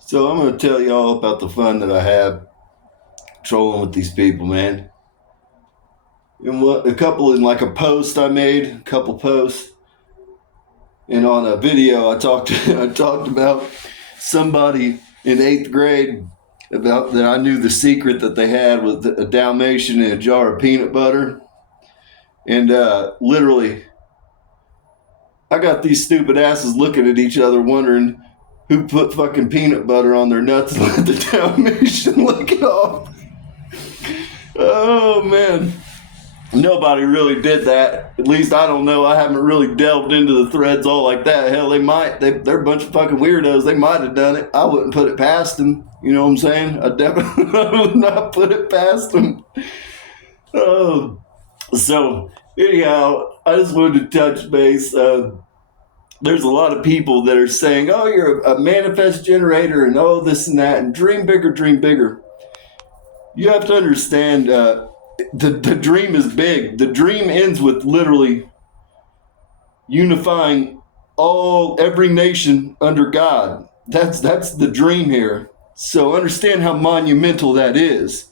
So I'm going to tell y'all about the fun that I have trolling with these people, man. And what a couple in like a post I made, a couple posts, and on a video I talked I talked about somebody in eighth grade about that I knew the secret that they had was a Dalmatian and a jar of peanut butter, and literally I got these stupid asses looking at each other wondering who put fucking peanut butter on their nuts and let the Dalmatian lick it off. Oh man. Nobody really did that. At least I don't know. I haven't really delved into the threads all like that. Hell, they might. They're a bunch of fucking weirdos. They might have done it. I wouldn't put it past them. You know what I'm saying? I definitely would not put it past them. Oh, so anyhow, I just wanted to touch base. There's a lot of people that are saying, "Oh, you're a manifest generator," and "Oh, this and that," and dream bigger, dream bigger. You have to understand. The dream is big. The dream ends with literally unifying every nation under God. That's the dream here. So understand how monumental that is.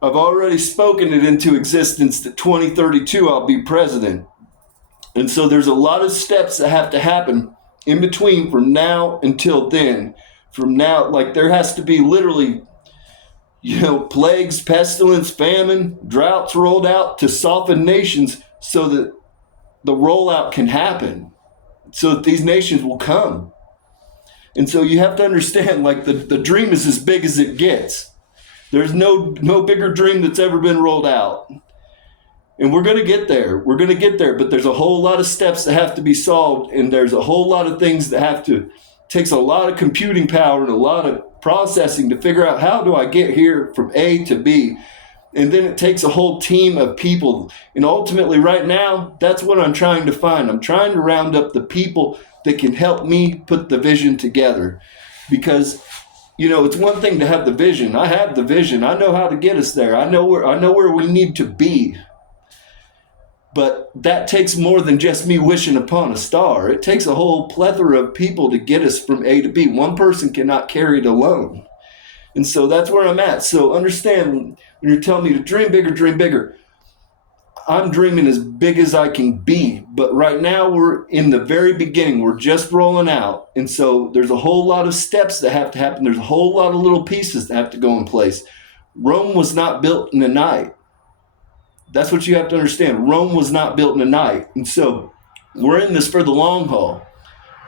I've already spoken it into existence that 2032 I'll be president. And so there's a lot of steps that have to happen in between from now until then. From now, like there has to be literally plagues, pestilence, famine, droughts rolled out to soften nations so that the rollout can happen, so that these nations will come. And so you have to understand, like the dream is as big as it gets. There's no bigger dream that's ever been rolled out. And we're going to get there. We're going to get there, but there's a whole lot of steps that have to be solved, and there's a whole lot of things that takes a lot of computing power and a lot of processing to figure out how do I get here from A to B. And then it takes a whole team of people. And ultimately right now, that's what I'm trying to find. I'm trying to round up the people that can help me put the vision together. Because, it's one thing to have the vision. I have the vision. I know how to get us there. I know where we need to be. But that takes more than just me wishing upon a star. It takes a whole plethora of people to get us from A to B. One person cannot carry it alone. And so that's where I'm at. So understand, when you're telling me to dream bigger, dream bigger, I'm dreaming as big as I can be. But right now we're in the very beginning. We're just rolling out. And so there's a whole lot of steps that have to happen. There's a whole lot of little pieces that have to go in place. Rome was not built in a night. That's what you have to understand. Rome was not built in a night. And so we're in this for the long haul.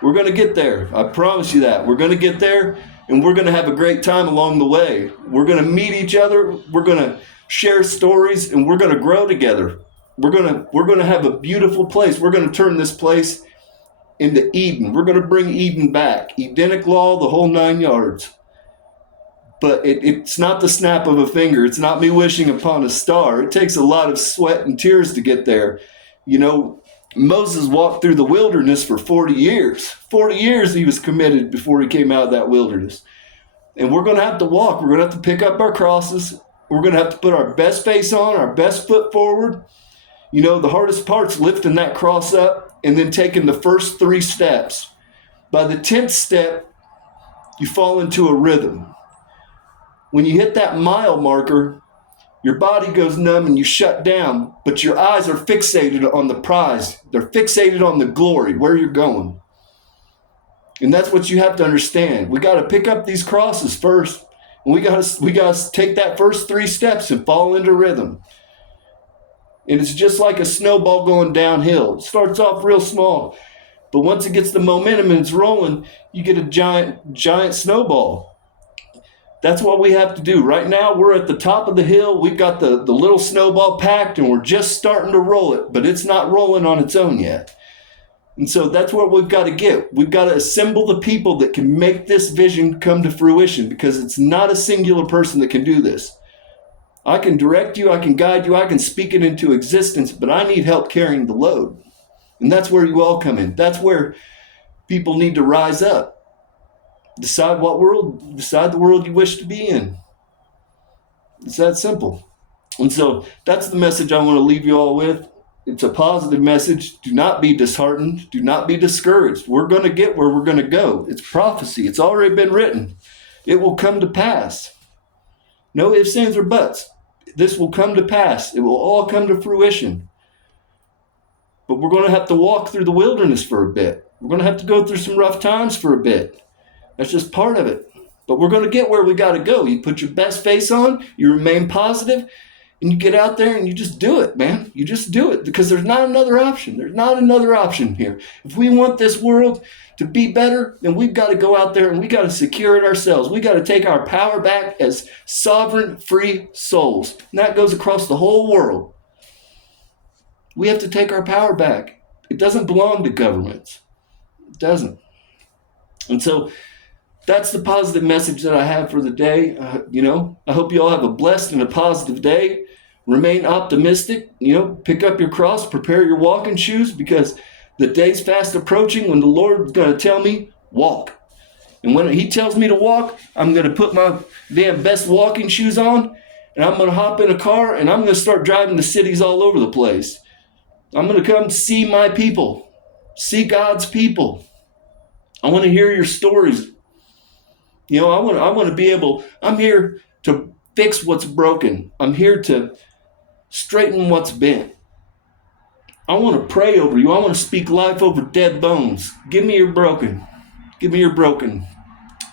We're going to get there. I promise you that. We're going to get there, and we're going to have a great time along the way. We're going to meet each other. We're going to share stories, and we're going to grow together. We're going to have a beautiful place. We're going to turn this place into Eden. We're going to bring Eden back. Edenic law, the whole 9 yards. But it's not the snap of a finger. It's not me wishing upon a star. It takes a lot of sweat and tears to get there. Moses walked through the wilderness for 40 years. 40 years he was committed before he came out of that wilderness. And we're going to have to walk. We're going to have to pick up our crosses. We're going to have to put our best face on, our best foot forward. The hardest part's lifting that cross up and then taking the first 3 steps. By the 10th step, you fall into a rhythm. When you hit that mile marker, your body goes numb and you shut down, but your eyes are fixated on the prize. They're fixated on the glory, where you're going. And that's what you have to understand. We got to pick up these crosses first. And we got to take that first 3 steps and fall into rhythm. And it's just like a snowball going downhill. It starts off real small, but once it gets the momentum and it's rolling, you get a giant snowball. That's what we have to do. Right now, we're at the top of the hill. We've got the little snowball packed, and we're just starting to roll it, but it's not rolling on its own yet. And so that's what we've got to get. We've got to assemble the people that can make this vision come to fruition, because it's not a singular person that can do this. I can direct you, I can guide you, I can speak it into existence, but I need help carrying the load. And that's where you all come in. That's where people need to rise up. Decide the world you wish to be in. It's that simple. And so that's the message I want to leave you all with. It's a positive message. Do not be disheartened. Do not be discouraged. We're going to get where we're going to go. It's prophecy. It's already been written. It will come to pass. No ifs, ands, or buts. This will come to pass. It will all come to fruition. But we're going to have to walk through the wilderness for a bit. We're going to have to go through some rough times for a bit. That's just part of it. But we're going to get where we got to go. You put your best face on, you remain positive, and you get out there and you just do it, man. You just do it because there's not another option. There's not another option here. If we want this world to be better, then we've got to go out there and we got to secure it ourselves. We got to take our power back as sovereign, free souls. And that goes across the whole world. We have to take our power back. It doesn't belong to governments. It doesn't. And so that's the positive message that I have for the day. I hope you all have a blessed and a positive day. Remain optimistic. Pick up your cross, prepare your walking shoes, because the day's fast approaching when the Lord's going to tell me, walk. And when he tells me to walk, I'm going to put my damn best walking shoes on, and I'm going to hop in a car, and I'm going to start driving to cities all over the place. I'm going to come see my people, see God's people. I want to hear your stories. I want to be able, I'm here to fix what's broken. I'm here to straighten what's bent. I want to pray over you. I want to speak life over dead bones. Give me your broken. Give me your broken.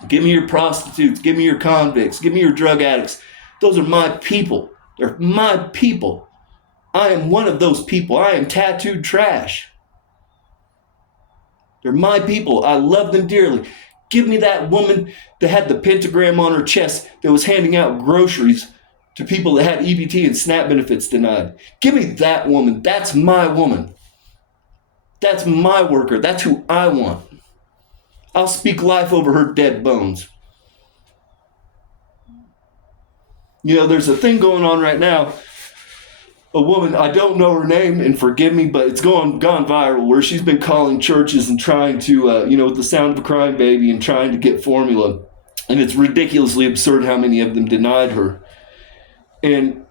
Give me your prostitutes. Give me your convicts. Give me your drug addicts. Those are my people. They're my people. I am one of those people. I am tattooed trash. They're my people. I love them dearly. Give me that woman that had the pentagram on her chest that was handing out groceries to people that had EBT and SNAP benefits denied. Give me that woman. That's my woman. That's my worker. That's who I want. I'll speak life over her dead bones. There's a thing going on right now. A woman, I don't know her name, and forgive me, but it's gone viral, where she's been calling churches and trying to, with the sound of a crying baby, and trying to get formula. And it's ridiculously absurd how many of them denied her. And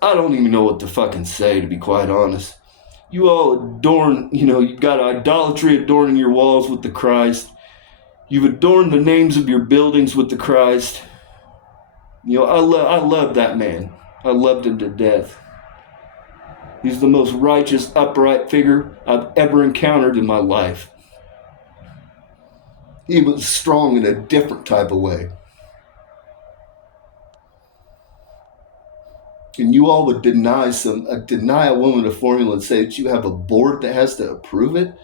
I don't even know what to fucking say, to be quite honest. You all adorn, you've got idolatry adorning your walls with the Christ. You've adorned the names of your buildings with the Christ. I love that man. I loved him to death. He's the most righteous, upright figure I've ever encountered in my life. He was strong in a different type of way. And you all would deny a woman a formula and say that you have a board that has to approve it?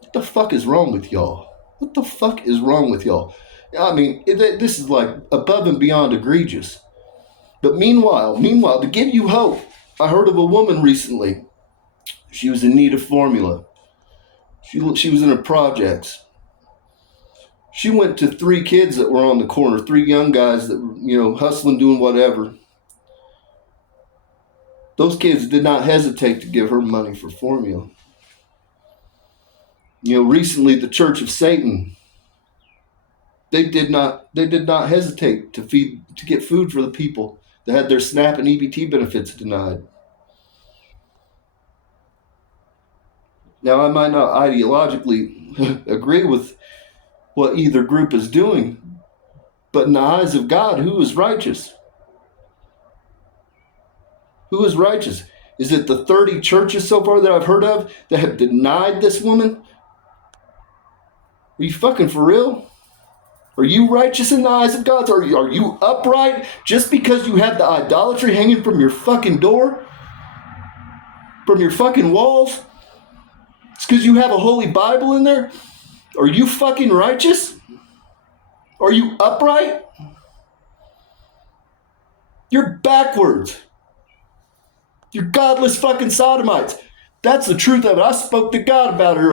What the fuck is wrong with y'all? What the fuck is wrong with y'all? I mean, this is like above and beyond egregious. But meanwhile, to give you hope, I heard of a woman recently. She was in need of formula. She was in her projects. She went to 3 kids that were on the corner, 3 young guys that were, hustling, doing whatever. Those kids did not hesitate to give her money for formula. Recently the Church of Satan, they did not hesitate to get food for the people that had their SNAP and EBT benefits denied. Now, I might not ideologically agree with what either group is doing, but in the eyes of God, who is righteous? Who is righteous? Is it the 30 churches so far that I've heard of that have denied this woman? Are you fucking for real? Are you righteous in the eyes of God? Are you upright just because you have the idolatry hanging from your fucking door? From your fucking walls? It's because you have a holy Bible in there? Are you fucking righteous? Are you upright? You're backwards. You're godless fucking sodomites. That's the truth of it. I spoke to God about her.